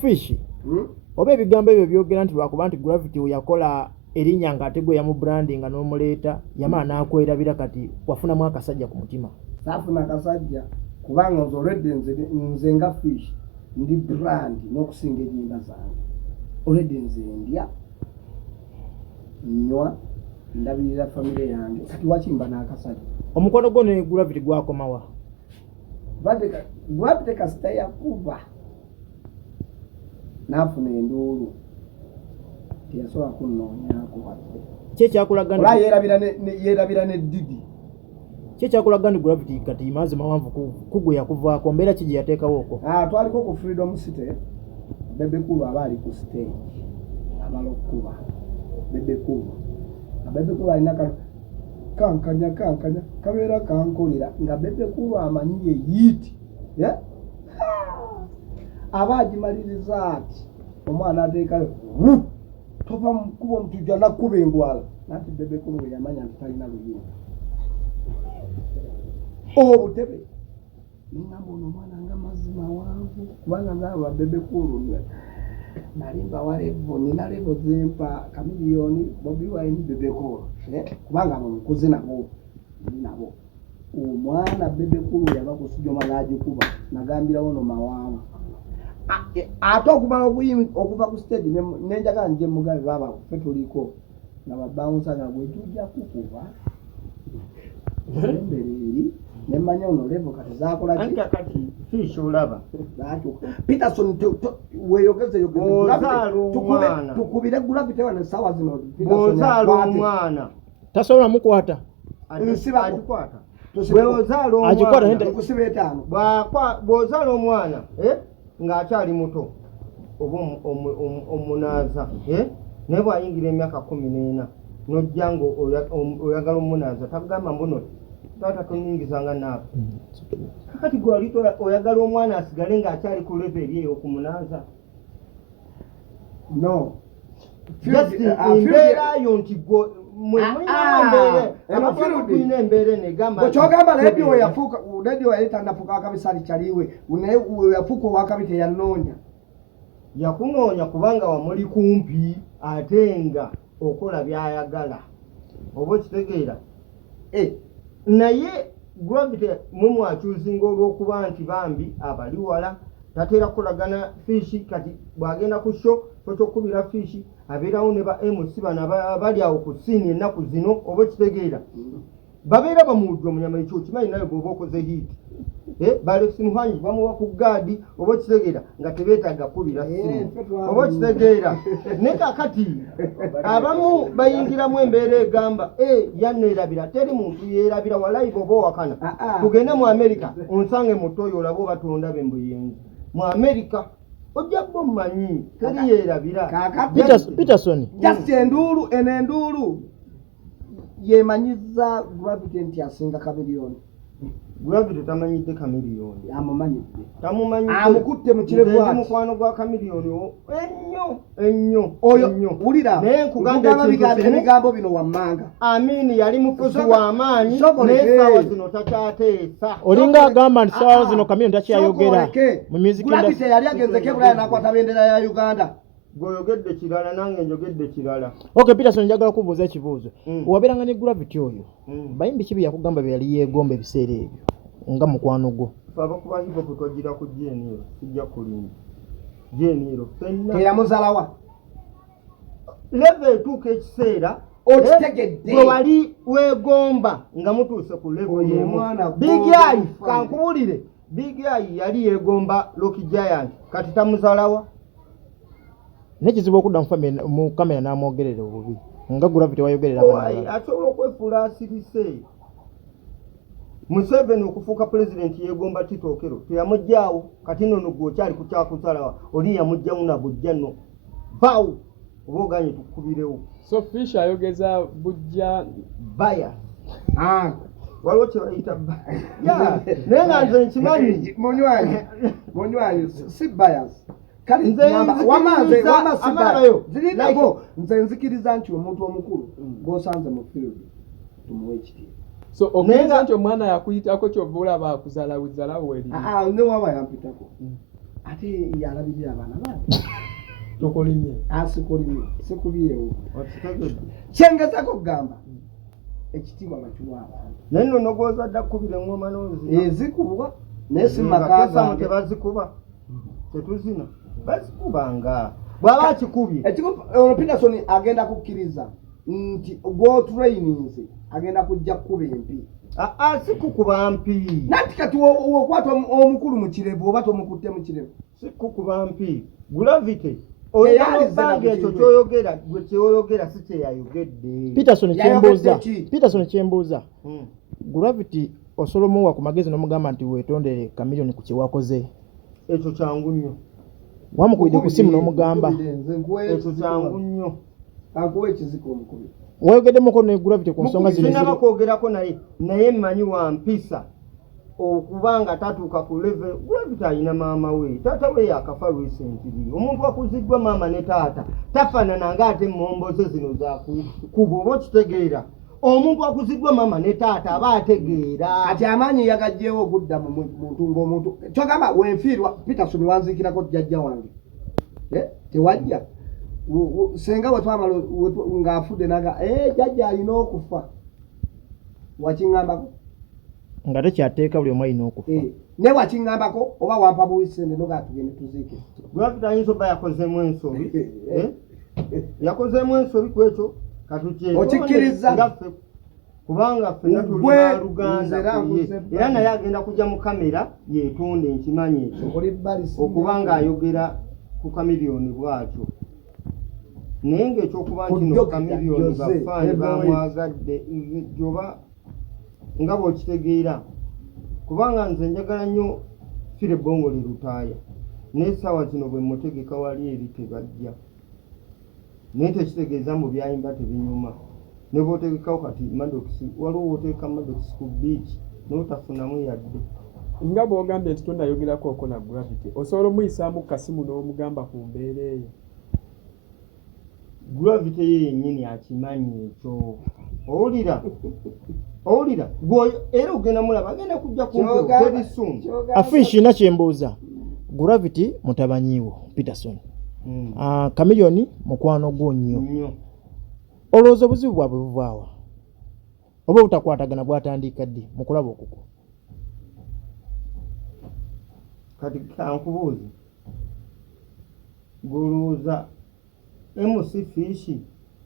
Fish. Oba ebigambo ebyo byogera nti lwakuba nti Gravity yakola erinnya nga ate gwe yamubrandinga n'omuleeta yamala n'akwerabira kati wafunamu akasajja ku mutima. Saafuna akasajja kubanga already nze nga Fish ndi brand n'okusinga ennyimba zange. Already nze ndya nywa ndabirira family yange kati wakimba n'akasajja. Omukono gwo ne Gravity gwakomawa? Gravity kasita yakuba nafuna enduulu teyasobola kunnoonyaako wadde. Ki ekyakulaga oba yeerabira ne Didi. Ki ekyakulaga nti Gravity kati mazima Mwavu kugwe yakuvaako mbeera ki gye yateekawo okwo? Twaliko ku Freedom City Bebe Kulu aba ali ku stage amala okukuba Bebe Kulu. Bebe Kulu alina kankanya kabeera kankolera nga Bebe Kulu amanyi ye yiti aba agimaliriza ati omwana ateekayo tova mukuba omutujja nakkuba engwala nati Bebe Kulu yamanya nti talina luyimba obutebe ningamba ono omwana nga mazima wangu kubanga naba Bebe Kulu nalimba walevo nina levo zempa Kamiliyoni Bobi Wine Bebe Kulu kubanga mukuze nabo omwana Bebe Kulu yaba kusijoma n'agikuba nagambirawo ono mawamu ate okumala okuva ku stage nenjagala nje mugabe baba ffe tuliko nga babawunsa nga gwe tujja kukuba embereri nemanya ono levo kati zakola ki kati Fish olaba Peterson weyogeze tukubire Gravity wane sawa zino bw'ozaala omwana tasobola mukwata nsiba akikwata bw'ozaala omwana kusiba etaano bw'ozaala omwana ng'akyali muto oba omunaaza naye bw'ayingira emyaka 14 n'ojja nga oyagala omunaaza takugamba mbuno taata tonyingizanga naawe kati gwali oyagala omwana asigale ng'akyali ku leveri eyo okumunaaza no embeera yo nti mwina embeera negamba kyogamba radio yali tannafuuka wakabisali kyaliwe naye yafuuka owakabi teyanoonya yakunoonya kubanga wamuli kumpi ate nga okola byayagala oba okitegeera naye Gravity mumwakyuzinga olw'okuba nti bambi abali wala tateera kukolagana Fish kati bw'agenda ku show tokyokubira Fish abeerawo ne ba MC bano bali awo ku siini ennaku zino oba okitegeera babeera bamuwujja omunyama ekyo kimanyi naye bw'oba okoze hit balesimuhanyi bamuwa ku gaadi oba okitegeera nga tebeetaaga kubira simu oba okitegeera ne kakati abamu bayingiramu embeera egamba yanneerabira teri muntu yeerabira walayiva oba owakana tugende mu Amerika onsange mu Toyo olabe oba tondabe mbuyenzi mu Amerika ojja bbo mmanyi teri yeerabira Peterson just enduulu enduulu yeemanyiza Gravity nti asinga Kamiliyoni. Gravity tamanyidde Kamiliyoni amumanyidde tamumanyidde amukutte mu kirevu mukwano gwa Kamiliyoni ennyo oyo wulira naye nkugamba ebigambo bino wammanga Amini yali mufuzi w'amaanyi naye saawa zino takyateesa olinga agamba nti saawa zino Kamiliyoni takyayogera mu music industry yali agenzeko Bulaya n'akwata bendera ya Uganda goyogedde kirala nange njogedde kirala. Okay, Peterson njagala kubuuza ekibuuzo. Wabeeranga ne Gravity oyo. Bayimbi kibi yakugamba bye yali yeegomba ebiseera ebyo. Nga mukwano gwo. Faba kuba hip hop twagira ku Jeniro, sijja kulinda. Jeniro fenna. Eyamuzalawa. Level tuuka ekiseera okitegedde. Gwe wali weegomba nga mutuuse ku level y'omwana. Big Eye kankubulire. Big Eye yali yeegomba Rocky Giant. Kati tamuzalawa. Nekizibu okudda mu kamera n'amwogerera obubi nga Gravity wayogerera abana asobola okwefuula asirise Museveni okufuuka president yeegomba Titokero teyamuggyaawo kati nno gw'okyali ku kyakusalawa oli yamugyamu nabujja nno bawo oba oganye tukubirewo so Fish ayogeza bujja baya waliwo kye bayita naye nga nze nkimanyi munywanyi si bias kali wamaze zirinabo nze nzikiriza nti omuntu omukulu g'osanze mu field tumuwe ekitiibwa so okiriza nti omwana yakuyitako ky'oba olaba akuzala wezala weri ne waba yampitako ate yalabirira abaana bati tokolinye asikolimye sikubiyewo okitegedde kyengezako kugamba ekitiibwa bakiwa abantu naye nno nogooza dda kkubira eŋŋoma n'ozina zikubwa naye si maka samu tebazikuba tetuzina bazikubanga bw'aba akikubye ono Peterson agenda kukkiriza nti gw'otraininze agenda kujja kukuba empi si kukuba mpi nati kati wokwata omukulu mu kirevu oba tomukutte mu kirevu si kukuba mpi gravity oyinabanga ekyo kyoyogera gwe kyoyogera si kyeyayogedde Peterson kyembuuza Gravity osobola omuwa ku magezi n'omugamba nti weetondere kamiliyoni ku kyewakoze ekyo kyangu nnyo wamukubidde ku simu n'omugamba ekyo kyangu nnyo akuwa ekiziko omukubi wayogeddemukko ne Gravity ku nsonga zino sinaba kwogerako naye mmanyi wampisa okubanga tatuuka ku level Gravity alina maama we taata we yakafa recently omuntu akuziddwa maama ne taata tafaanana ng'ate momboze zino zakuba oba okitegeera omuntu akuziddwa maama ne taata aba ategeera kati amaanyi yagajjeewo okudda mu muntu ng'omuntu kyogamba wenfiirwa Peterson wanziikirako jjajja wange tewajja senga wetwamala ng'afudde naga jjajja alina okufa wakiŋŋambako nga tekyateeka buli omu alina okufa ne wakiŋŋambako oba wampa buwisende nogatugende tuziike Gravity ayinza obba yakozeemu ensobi yakozeemu ensobi ku ekyo okikkiriza ngaffe kubanga ffenna tuli baluganda era naye agenda kujja mu kamera yeetonde nkimanyi ekyo okubanga ayogera ku kamiliyoni bwatyo naye ng'ekyokuba nkino kamiliyoni bafaani bamwagadde gyoba nga bw'okitegeera kubanga nze njagala nnyo fire bongo lirutaaya naye essaawa zino bwe mutegeka wali eri tebajja naye tekitegeeza mu byayimba tebinyuma ne bw'otegekawo kati madokisi waliwo w'oteeka madokisi ku biiki n'otafunamu yadde nga bw'ogambye nti tonnayogerako okola Gravity osobola omuyisaamu kasimu n'omugamba ku mbeera eyo Gravity ye yennyini akimanyi ekyo owulira era ogenda mulaba agenda kujja kumpeerisun afishi ina kyembuuza Gravity mutabanyiwo Peterson kamiliyoni mukwano gwo nnyo olowooza obuzibu bwabwe buvaawa oba obutakwatagana bwatandika ddi mu kulaba okuko kati kankubuuze golowooza MC Fish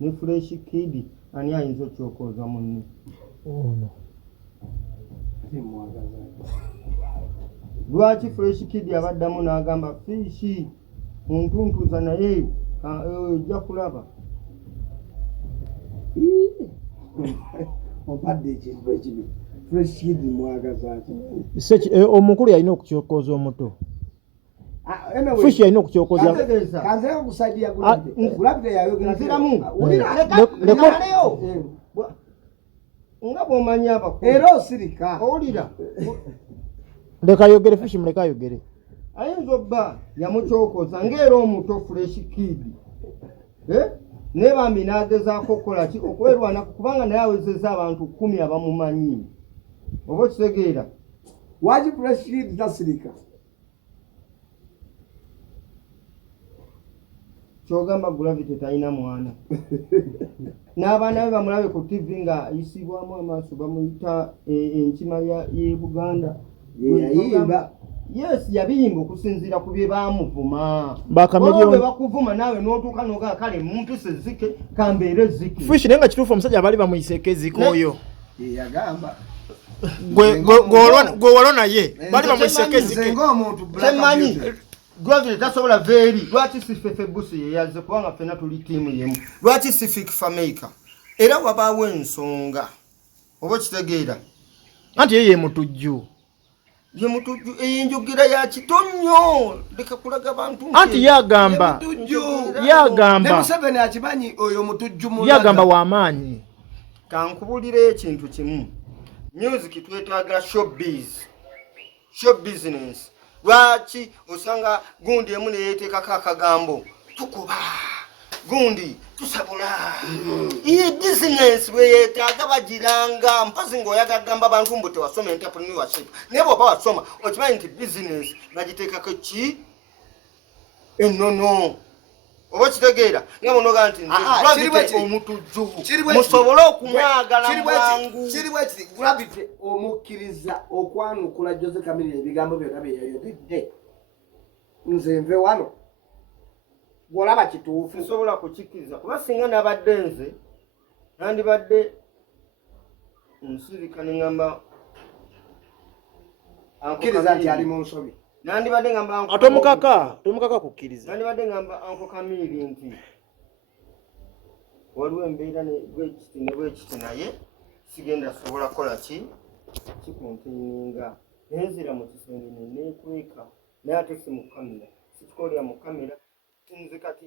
ne Fresh Kid ani ayinza okyokoza munne ono lwaki Fresh Kid abaddamu n'agamba Fish ontuntuza naye ojja kulaba ompadde ekintu ekibi Fresh Kid mwagaza ati omukulu yalina okukyokoza omuto Fish yalina okukyokoza kanzeko kusaidia Gravity yayogera nziramu nga bw'omanyi abakulu era osirika owulira leka ayogere Fish muleka ayogere ayinza obba yamukyokoza ng'era omuto Fresh Kid naye bambi n'agezaako okukola ki okwerwanako kubanga naye awezezza abantu 10 abamumanyi oba okitegeera waki Fresh Kid tasirika kyogamba Gravity talina mwana n'abaana be bamulabe ku TV nga ayisibwamu amaaso bamuyita enkima y'e Buganda yayimba yes yabiyimba okusinziira ku bye baamuvuma bakamiliyoni bwe bakuvuma naawe n'otuuka n'ogaa kale mumpise zike kambeere zike Fish naye nga kituufu omusajja bali bamuyiseeko eziko oyo yagamba gwe walo naye bali bamuyiseeko ezike temanyi Gravity tasobola veeri lwaki sifefe busi yeyaze kubanga ffenna tuli ttiimu yemu lwaki sifikfa maker era wabaawo ensonga oba okitegeera anti ye mutujju ye mutujju enjogera ya kitonnyo leka kulaga bantu anti yagamba ne Museveni akimanyi oyo mutujju mulaga yagamba w'amaanyi kankubulira ekintu kimu music twetaaga show business lwaki osanga gundi emu neyeteekako akagambo tukuba gundi tusabula iyi business bweyetaaga bagiranga mpazi ng'oyaga gamba abantu mbu tewasoma entrepreneurship naye bw'oba wasoma okimanyi nti business bagiteekako ki ennono oba kitegeera nga munoga nti gravity omutujjuvu musobole okumwagala mwangu kiri bwe kiri gravity omukkiriza okwanukula Jose Chameleone ebigambo byonna bye yayogedde nze nve wano bw'olaba kituufu nsobola kukikkiriza kuba singa nabadde nze nandibadde nsirika neŋŋamba akkiriza nti ali mu nsobi nandibadde ngamba tomukaka kukkiriza nandibadde ngamba Uncle Camille nti waliwo embeera bwekiti ne bwekiti naye sigenda sobola kukola kikuntininga nenzira mu kisenge neneekweka naye ate si mu kamera sikikolera mu kamera tinze kati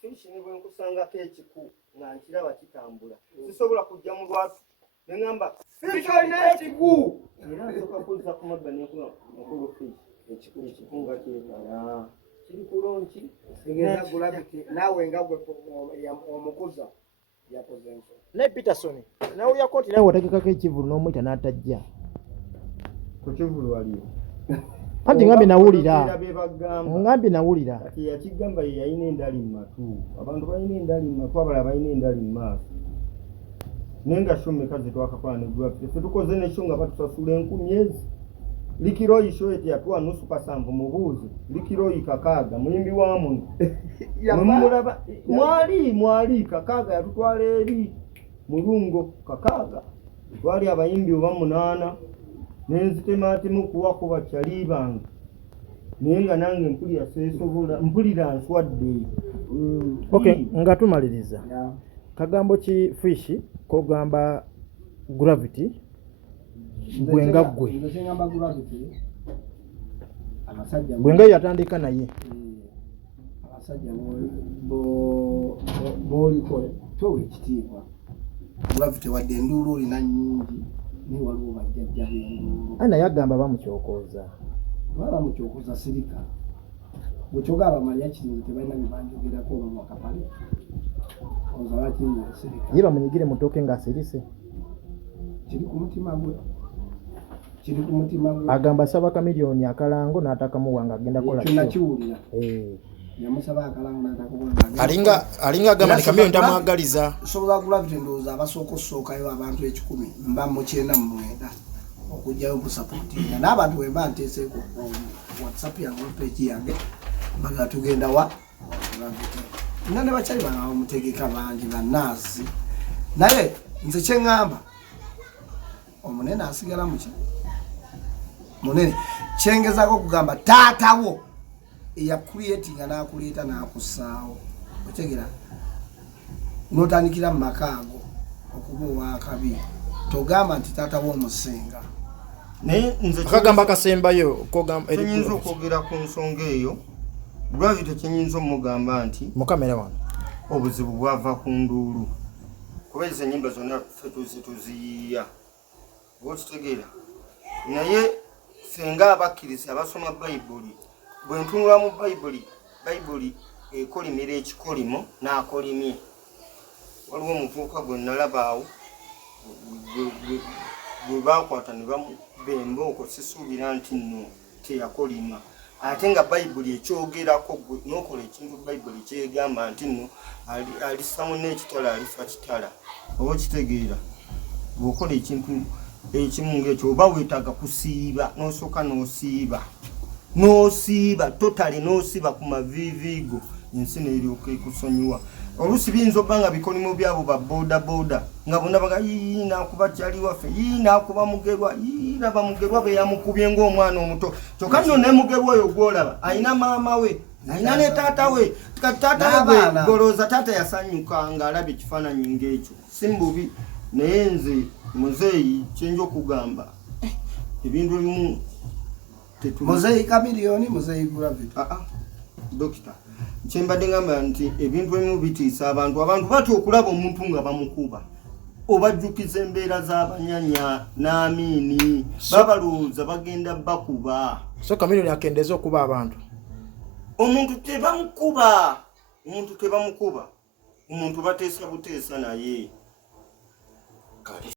fishi ne bwe nkusangako ekiku nga nkiraba kitambula sisobola kujja mu lwatu neŋŋamba fishi olina ekiku era nsooka kuzza ku mabba nenkula mukulu fishi ekikunga kyekala kiri kulonki sigenda gravity naawe nga gwe omukuza yakoze enso naye Peterson nawulira koti nawe wategekako ekivulu n'omuyita n'atajja ku kivulu waliyo anti ngambe nawulira kati yakigamba ye yalina endali mu matu abantu balina endali mu matu abalala balina endali mu maaso naye nga shommeka ze twakakola ne gravity ffe tukoze nesho nga batusasula 10,000 likiroyi shoeti yatuwa nusu kasanvu mubuuzi likiroyi kakaaga muyimbi wa muno mwemulaba mwali kakaaga yatutwala eri mulungo kakaaga twali abayimbi oba 8 nenzitematemu kuwakuba kyali bange naye nga nange mpulira nswadde okay nga tumaliriza kagambo ki fish kogamba gravity gwenga gwe gwenga yatandika naye abasajja b'oliko towa ekitiibwa gravity wadde enduulu olina nnyingi naye waliwo bajjajja b'enduulu naye agamba bamukyokoza bamukyokoza sirika bwekyogaba malya kirinzi tebalina byebanjogerako olwo akapale ozala kirinzi sirika ye bamunyigire mutoke ng'asirise kiri ku mutima gwe kiri ku mutima gwe agamba saba Chameleone akalango n'atakamuwa nga agenda kola kyonna kiwulira yamusaba akalango n'atakamuwa alinga agamba nti Chameleone tamwagaliza sobola gravity ndowooza abasooka okusookayo abantu 10 mba mu 99 okujjayo okusapootinga n'abantu bwe mba nteeseeko whatsapp yange page yange baga tugenda wa nga ne bakyali banamutegeka bangi bannansi naye nze kyeŋŋamba omunene asigala muki munene kyengezaako okugamba taatawo eyakuliyetinga n'akuleeta n'akussaawo otegera n'otandikira mu maka ago okuba owakabi togamba nti taatawo omusenga naye nze akagamba akasembayo kyenyinza okwogera ku nsonga eyo gravity kyenyinza omugamba nti mukamera wano obuzibu bwava ku nduulu kuba ezo ennyimba zonna ffe tuziyiiya oba okitegeera naye ffe ng'abakkiriza abasoma bayibuli bwe ntunula mu bayibuli ekolimira ekikolimo n'akolimye waliwo omuvubuka gwe nalabaawo gwe baakwata ne bamubemba okwo sisuubira nti nno teyakolima ate nga bayibuli ekyogerako gwe n'okola ekintu bayibuli kyegamba nti nno alisamu n'ekitala alifa kitala oba okitegeera bw'okola ekintu ekimu ng'ekyo oba weetaaga kusiiba n'osooka n'osiiba totale n'osiiba ku maviiviigo ensi n'eryoka ekusonyiwa oluusi biyinza obba nga bikolimo byabo ba boodabooda nga bonna baga naakuba kyali waffe naakuba mugerwa laba mugerwa be yamukubye ng'omwana omuto kyokka nno ne mugerwa oyo gw'olaba alina maama we alina ne taata we kati taata we golooza taata yasanyuka ng'alaba ekifaananyi ng'ekyo si mbubi naye nze muzeeyi kyenja okugamba ebintu ebimu muzeeyi Chameleone muzeeyi gravity dokita kyembadde ngamba nti ebintu ebimu bitiisa abantu batya okulaba omuntu nga bamukuba obajjukiza embeera z'abanyanya n'amiini babalowooza bagenda bakuba so Chameleone akendeeza okuba abantu omuntu tebamukuba omuntu bateesa buteesa naye